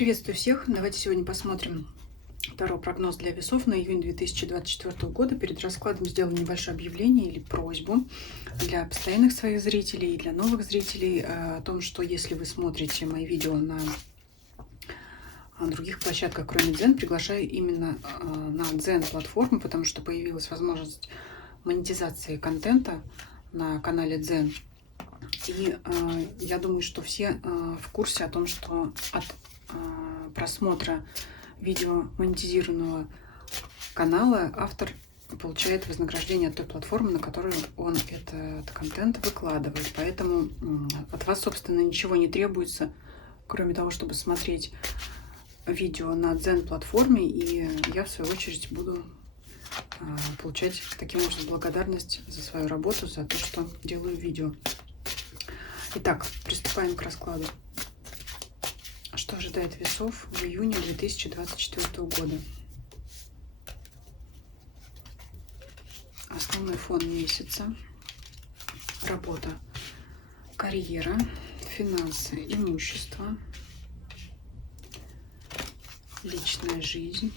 Приветствую всех! Давайте сегодня посмотрим второй прогноз для весов на июнь 2024 года. Перед раскладом сделаю небольшое объявление или просьбу для постоянных своих зрителей и для новых зрителей о том, что если вы смотрите мои видео на других площадках, кроме Дзен, приглашаю именно на Дзен платформу, потому что появилась возможность монетизации контента на канале Дзен. И я думаю, что все в курсе о том, что от просмотра видео монетизированного канала автор получает вознаграждение от той платформы, на которую он этот контент выкладывает. Поэтому от вас, собственно, ничего не требуется, кроме того, чтобы смотреть видео на Дзен платформе, и я в свою очередь буду получать таким образом благодарность за свою работу, за то, что делаю видео. Итак, приступаем к раскладу. Что ожидает весов в июне 2024 года? Основной фон месяца. Работа, карьера, финансы, имущество, личная жизнь,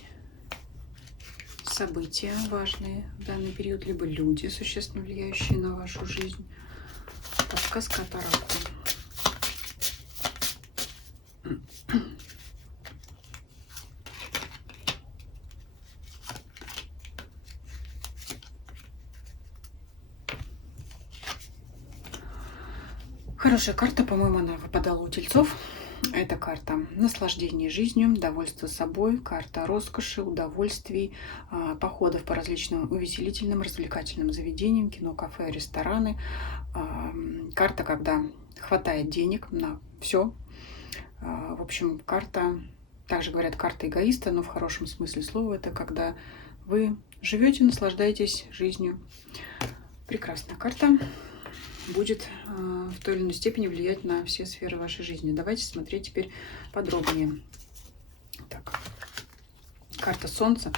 события важные в данный период, либо люди, существенно влияющие на вашу жизнь. Подсказка от оракула. Хорошая карта, по-моему, она выпадала у тельцов. Это карта наслаждения жизнью, довольства собой, карта роскоши, удовольствий, походов по различным увеселительным, развлекательным заведениям, кино, кафе, рестораны. Карта, когда хватает денег на все. В общем, карта, также говорят, карта эгоиста, но в хорошем смысле слова, это когда вы живете, наслаждаетесь жизнью. Прекрасная карта. Будет в той или иной степени влиять на все сферы вашей жизни. Давайте смотреть теперь подробнее. Так. Карта Солнца.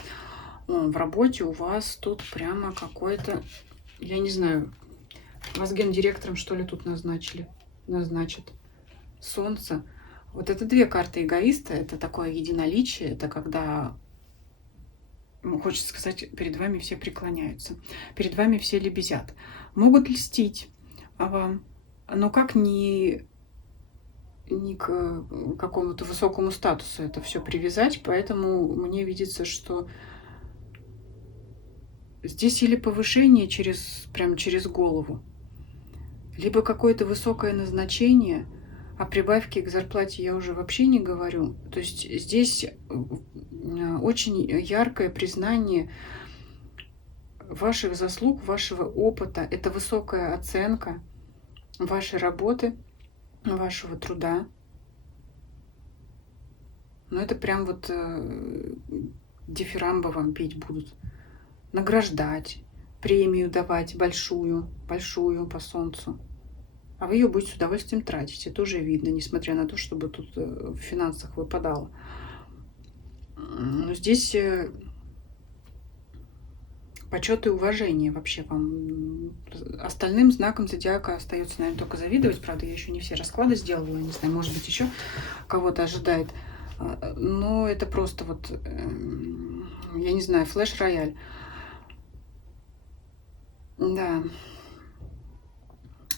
В работе у вас тут прямо какой-то, я не знаю, вас гендиректором, что ли, тут назначат. Солнце. Вот это две карты эгоиста. Это такое единоличие. Это когда, хочется сказать, перед вами все преклоняются. Перед вами все лебезят. Могут льстить вам, но как ни к какому-то высокому статусу это все привязать, поэтому мне видится, что здесь или повышение прям через голову, либо какое-то высокое назначение, о прибавке к зарплате я уже вообще не говорю. То есть здесь очень яркое признание ваших заслуг, вашего опыта. Это высокая оценка вашей работы, вашего труда. Но это прям вот дифирамбы вам петь будут. Награждать, премию давать большую по солнцу. А вы ее будете с удовольствием тратить. Это уже видно, несмотря на то, чтобы тут в финансах выпадало. Но здесь почет и уважение вообще вам. Остальным знаком зодиака остается, наверное, только завидовать. Правда, я еще не все расклады сделала. Не знаю, может быть, еще кого-то ожидает. Но это просто вот, я не знаю, флеш-рояль. Да.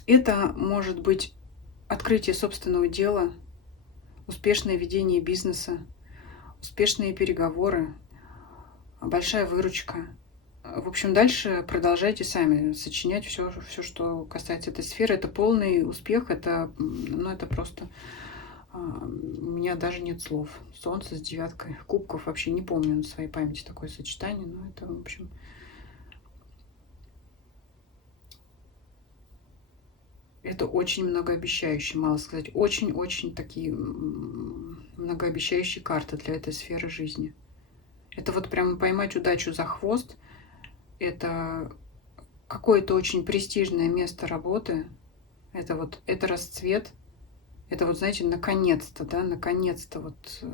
Это может быть открытие собственного дела, успешное ведение бизнеса, успешные переговоры, большая выручка. В общем, дальше продолжайте сами сочинять все, что касается этой сферы. Это полный успех, это просто... У меня даже нет слов. Солнце с девяткой кубков. Вообще не помню на своей памяти такое сочетание. Но это, в общем... Это очень многообещающие, мало сказать. Очень-очень такие многообещающие карты для этой сферы жизни. Это вот прямо поймать удачу за хвост. Это какое-то очень престижное место работы. Это расцвет. Это вот, знаете, наконец-то, да, наконец-то вот.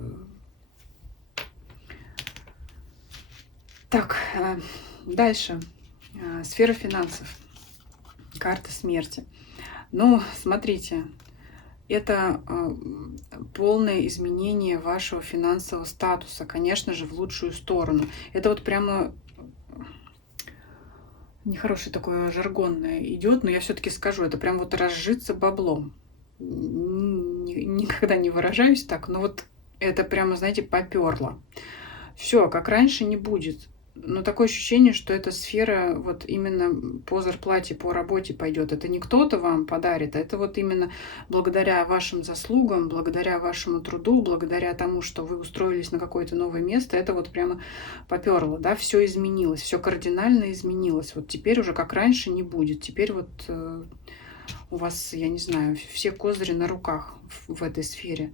Так, дальше. Сфера финансов. Карта смерти. Ну, смотрите, Это полное изменение вашего финансового статуса, конечно же, в лучшую сторону. Это вот прямо нехорошее такое жаргонное идет, но я все-таки скажу, это прям вот разжиться баблом. Никогда не выражаюсь так, но вот это прямо, знаете, поперло. Все, как раньше, не будет. Но такое ощущение, что эта сфера вот именно по зарплате, по работе пойдет. Это не кто-то вам подарит, а это вот именно благодаря вашим заслугам, благодаря вашему труду, благодаря тому, что вы устроились на какое-то новое место, это вот прямо поперло, да, все изменилось, все кардинально изменилось. Вот теперь уже как раньше не будет. Теперь вот у вас, я не знаю, все козыри на руках в этой сфере.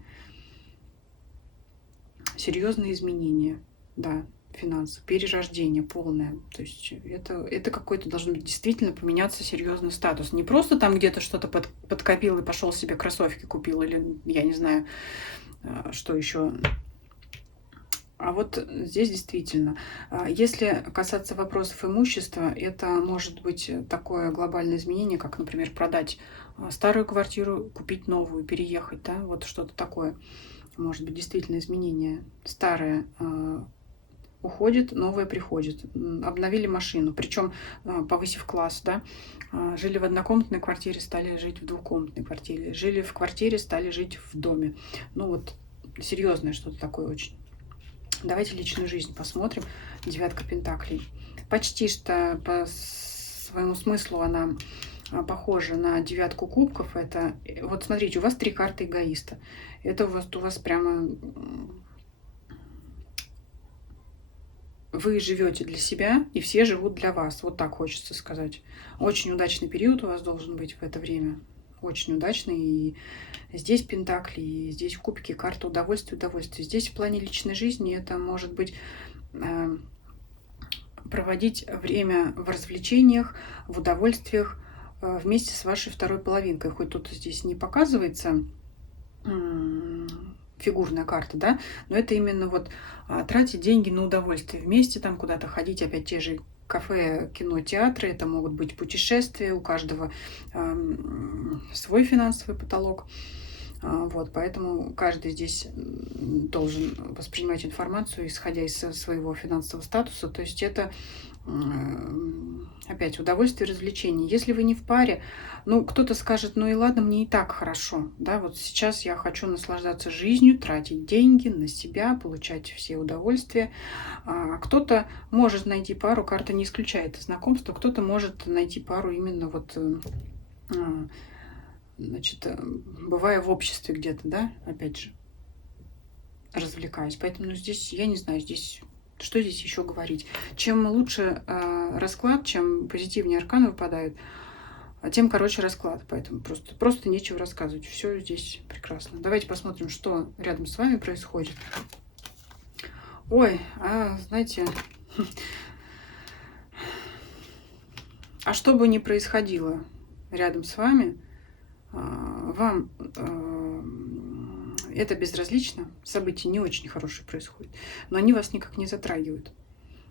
Серьезные изменения, да, финансов, перерождение полное. То есть это какой-то должен быть действительно поменяться серьезный статус. Не просто там где-то что-то подкопил и пошел себе кроссовки купил, или я не знаю, что еще. А вот здесь действительно, если касаться вопросов имущества, это может быть такое глобальное изменение, как, например, продать старую квартиру, купить новую, переехать, да, вот что-то такое. Может быть, действительно изменение. Старое уходит, новое приходит. Обновили машину, причем повысив класс, да. Жили в однокомнатной квартире, стали жить в двухкомнатной квартире. Жили в квартире, стали жить в доме. Ну вот, серьезное что-то такое очень. Давайте личную жизнь посмотрим. Девятка пентаклей. Почти что по своему смыслу она похожа на девятку кубков. Это вот смотрите, у вас 3 карты эгоиста. Это у вас прямо вы живете для себя, и все живут для вас. Вот так хочется сказать. Очень удачный период у вас должен быть в это время. Очень удачный. И здесь пентакли, и здесь кубки, карта удовольствия, удовольствия. Здесь в плане личной жизни это может быть проводить время в развлечениях, в удовольствиях вместе с вашей второй половинкой. Хоть тут здесь не показывается фигурная карта, да, но это именно вот тратить деньги на удовольствие вместе, там куда-то ходить, опять те же кафе, кино, театры, это могут быть путешествия, у каждого свой финансовый потолок. Вот, поэтому каждый здесь должен воспринимать информацию, исходя из своего финансового статуса. То есть это опять удовольствие и развлечение. Если вы не в паре, ну, кто-то скажет, ну и ладно, мне и так хорошо, да, вот сейчас я хочу наслаждаться жизнью, тратить деньги на себя, получать все удовольствия. А кто-то может найти пару, карта не исключает знакомство, кто-то может найти пару именно вот, значит, бывая в обществе где-то, да, опять же, развлекаюсь. Поэтому ну, здесь, я не знаю, здесь что здесь еще говорить. Чем лучше расклад, чем позитивнее арканы выпадают, тем короче расклад. Поэтому просто нечего рассказывать. Все здесь прекрасно. Давайте посмотрим, что рядом с вами происходит. Ой, знаете, а что бы ни происходило рядом с вами, вам это безразлично, события не очень хорошие происходят, но они вас никак не затрагивают.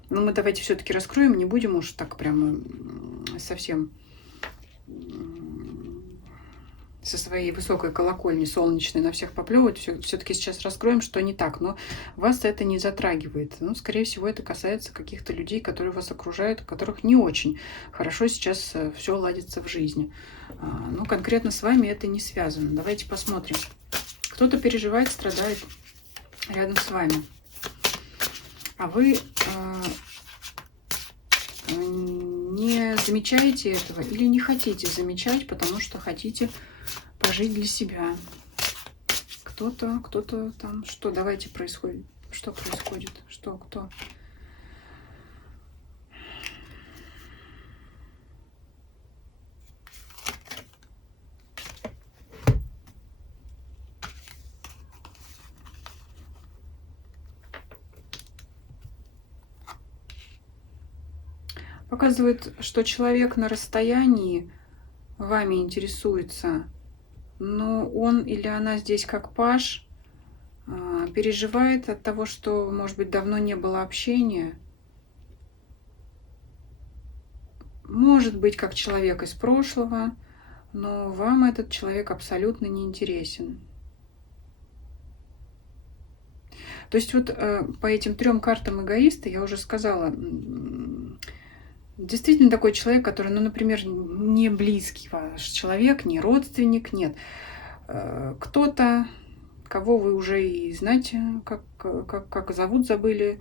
Но мы давайте все-таки раскроем, не будем уж так прямо совсем со своей высокой колокольни солнечной на всех поплевывать. Все-таки сейчас раскроем, что не так, но вас это не затрагивает. Ну, скорее всего, это касается каких-то людей, которые вас окружают, у которых не очень хорошо сейчас все ладится в жизни. Но конкретно с вами это не связано. Давайте посмотрим. Кто-то переживает, страдает рядом с вами. А вы не замечаете этого или не хотите замечать, потому что хотите пожить для себя. Кто-то там, что, давайте происходит, что происходит, что, кто. Показывает, что человек на расстоянии вами интересуется, но он или она здесь как паж, переживает от того, что, может быть, давно не было общения. Может быть, как человек из прошлого, но вам этот человек абсолютно не интересен. То есть вот по этим 3 картам эгоиста я уже сказала, действительно такой человек, который, ну, например, не близкий ваш человек, не родственник, нет. Кто-то, кого вы уже и знать, как зовут, забыли,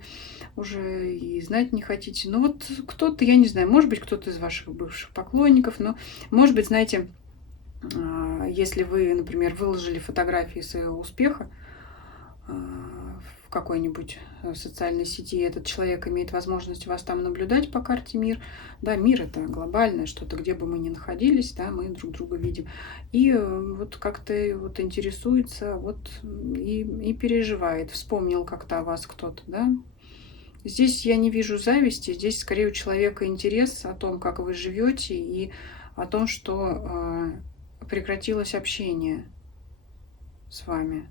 уже и знать не хотите. Ну вот кто-то, я не знаю, может быть, кто-то из ваших бывших поклонников, но, может быть, знаете, если вы, например, выложили фотографии своего успеха в какой-нибудь социальной сети, этот человек имеет возможность вас там наблюдать по карте мир. Да, мир это глобальное что-то, где бы мы ни находились, да, мы друг друга видим. И вот как-то вот интересуется, вот и переживает, вспомнил как-то о вас кто-то, да. Здесь я не вижу зависти, здесь скорее у человека интерес о том, как вы живете, и о том, что прекратилось общение с вами.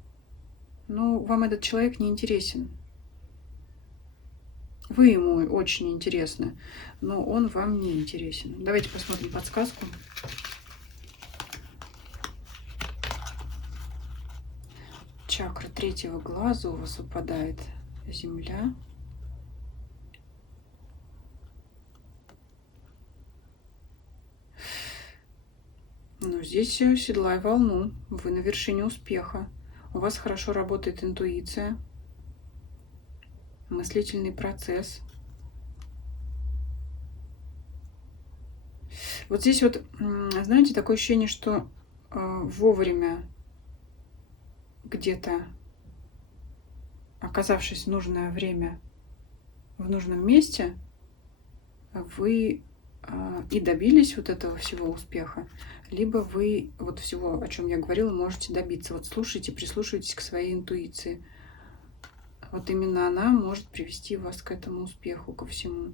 Ну, вам этот человек не интересен. Вы ему очень интересны, но он вам не интересен. Давайте посмотрим подсказку. Чакра 3-го глаза у вас выпадает. Земля. Ну, здесь седлай волну. Вы на вершине успеха. У вас хорошо работает интуиция, мыслительный процесс. Вот здесь вот, знаете, такое ощущение, что вовремя где-то, оказавшись в нужное время в нужном месте, вы и добились вот этого всего успеха, либо вы вот всего, о чем я говорила, можете добиться. Вот слушайте, прислушивайтесь к своей интуиции. Вот именно она может привести вас к этому успеху, ко всему.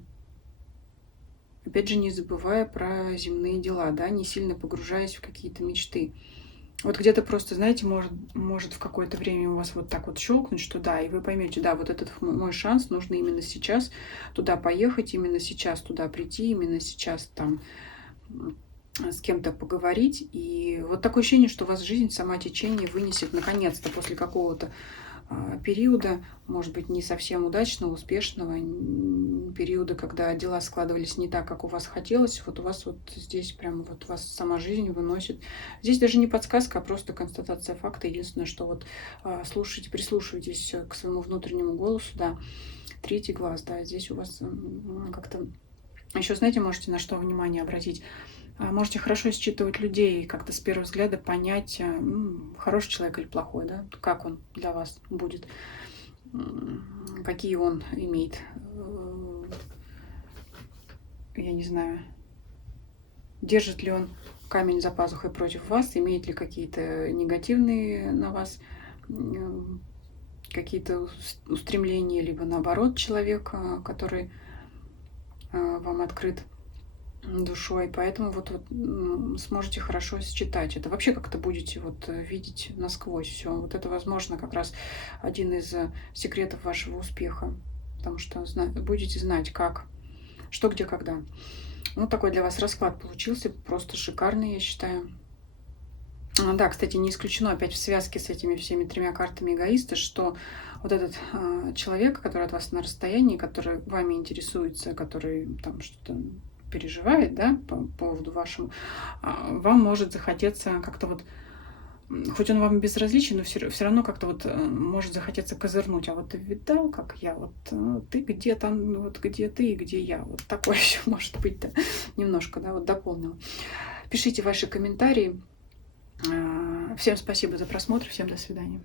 Опять же, не забывая про земные дела, да, не сильно погружаясь в какие-то мечты. Вот где-то просто, знаете, может в какое-то время у вас вот так вот щелкнуть, что да, и вы поймете, да, вот этот мой шанс, нужно именно сейчас туда поехать, именно сейчас туда прийти, именно сейчас там с кем-то поговорить. И вот такое ощущение, что вас жизнь, сама течение вынесет наконец-то после какого-то периода, может быть, не совсем удачного, успешного, периода, когда дела складывались не так, как у вас хотелось. Вот у вас вот здесь прямо вот вас сама жизнь выносит. Здесь даже не подсказка, а просто констатация факта. Единственное, что вот слушайте, прислушивайтесь к своему внутреннему голосу, да. 3-й глаз, да, здесь у вас как-то... Еще, знаете, можете на что внимание обратить? Можете хорошо считывать людей, как-то с первого взгляда понять, хороший человек или плохой, да, как он для вас будет, какие он имеет, я не знаю, держит ли он камень за пазухой против вас, имеет ли какие-то негативные на вас какие-то устремления, либо наоборот человек, который вам открыт душой, поэтому вот сможете хорошо считать это. Вообще как-то будете вот видеть насквозь все. Вот это, возможно, как раз один из секретов вашего успеха, потому что будете знать, как, что, где, когда. Ну, такой для вас расклад получился, просто шикарный, я считаю. Да, кстати, не исключено опять в связке с этими всеми 3 картами эгоиста, что вот этот человек, который от вас на расстоянии, который вами интересуется, который там что-то переживает, да, по поводу вашему, вам может захотеться как-то вот, хоть он вам безразличен, но все равно как-то вот может захотеться козырнуть. А вот ты видал, как я, вот ты где там, вот где ты и где я. Вот такое еще может быть, да, немножко, да, вот дополнила. Пишите ваши комментарии. Всем спасибо за просмотр, всем до свидания.